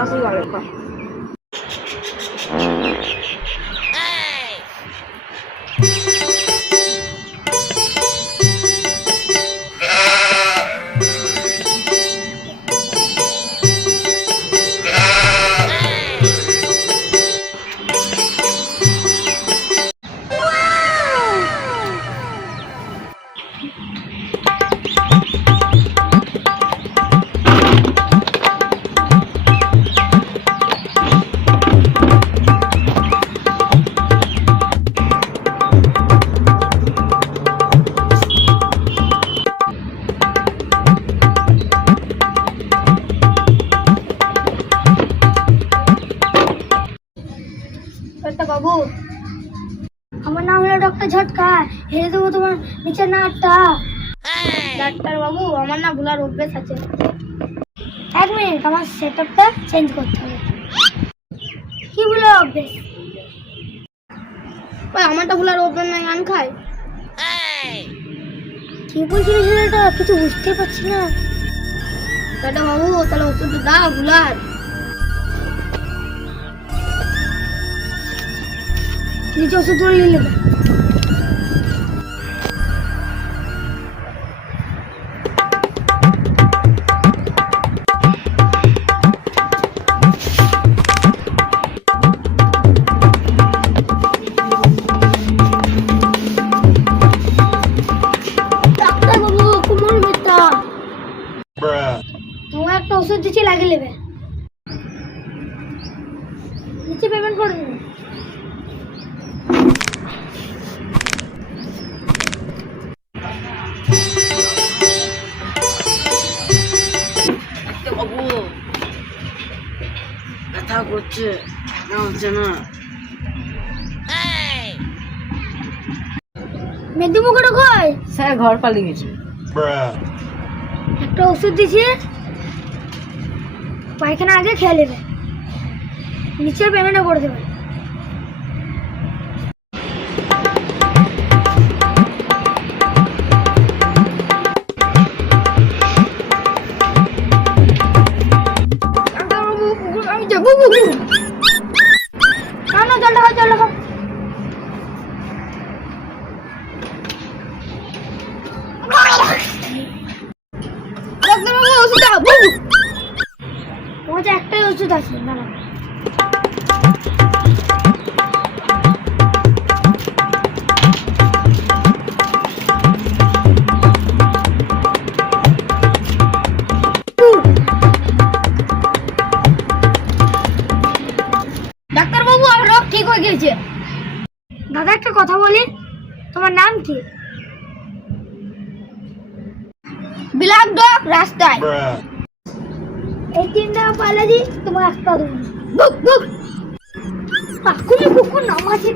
তাড়াতাড়ি ভালো কর। বাবু, আমার নাম হলো ডক্টর ঝটকা। হেরে দেবো তোমার নিচের নাটটা। ডাক্তার বাবু, আমার না ভুলার অভ্যেস আছে। 1 মিনিট, আমার সেটআপটা চেঞ্জ করতে হবে। কি ভুলার অভ্যেস? ওই আমারটা ভুলার অভ্যেস নাই, গান খায়। কি বলছিস এটা? কিছু বুঝতে পারছি না। দাদা বাবু, তাহলে ওষুধ দাও ভুলার। নিচে ওষুধ ধরে নিয়ে নেবে। ডাক্তার বাবু, কোমর ব্যথা। তোমার একটা ওষুধ দিচ্ছি, লাগিয়ে নেবে। নিচে পেমেন্ট করে দেবে। বাবু ব্যথা করছে, হচ্ছে না। মেদিনীপুর কই? স্যার ঘর পালিয়ে গেছে। একটা ওষুধ দিছি, পায়খানা আগে খেয়ে নেবে। নিচে পেমেন্টও করে দেবে। আমি যাবো। না জলটা খাও, জলটা খাও। ডাক্তারবাবু, ওষুধ দাও। তোমার যে একটাই ওষুধ আছে, দাঁড়াও। ডাক্তারবাবু, আমার রোগ ঠিক হয়ে গেছে। দাদা, একটা কথা বলি, তোমার নাম কি? ব্ল্যাক ডগ রাস্তায়। এই 3 টাকা পাইলে দি, তোমার একটা দেবো। বুক বুক, কুকুর নাম আছে।